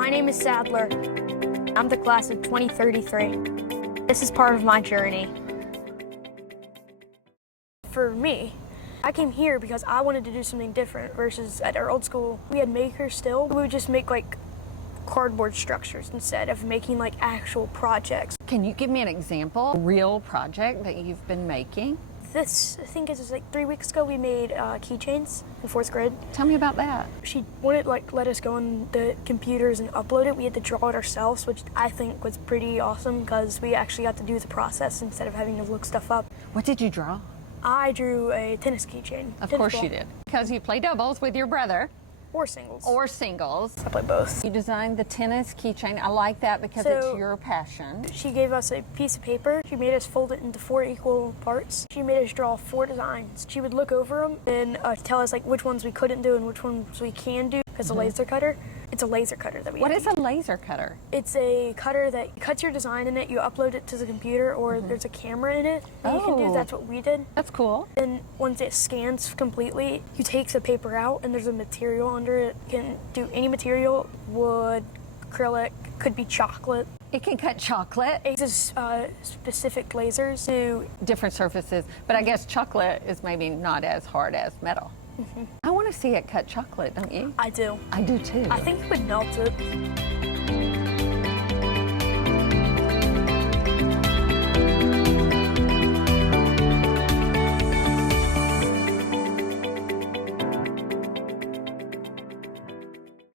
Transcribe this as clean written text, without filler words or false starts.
My name is Sadler. I'm the class of 2033. This is part of my journey. For me, I came here because I wanted to do something different versus at our old school, we had makers still. We would just make like cardboard structures instead of making like actual projects. Can you give me an example, a real project that you've been making? This, I think it was like 3 weeks ago, we made keychains in 4th grade. Tell me about that. She wouldn't like let us go on the computers and upload it. We had to draw it ourselves, which I think was pretty awesome because we actually got to do the process instead of having to look stuff up. What did you draw? I drew a tennis keychain. Of course you did. Because you play doubles with your brother. Or singles. Or singles. I play both. You designed the tennis keychain. I like that because it's your passion. She gave us a piece of paper. She made us fold it into 4 equal parts. She made us draw 4 designs. She would look over them and tell us like which ones we couldn't do and which ones we can do because a laser cutter. It's a laser cutter that we What is a laser cutter? It's a cutter that cuts your design in it, you upload it to the computer, or there's a camera in it that you can do. That's what we did. That's cool. And once it scans completely, you take the paper out and there's a material under it. You can do any material, wood, acrylic, could be chocolate. It can cut chocolate. It uses specific lasers to different surfaces, but I guess chocolate is maybe not as hard as metal. I want to see it cut chocolate, don't you? I do. I do too. I think you would melt it.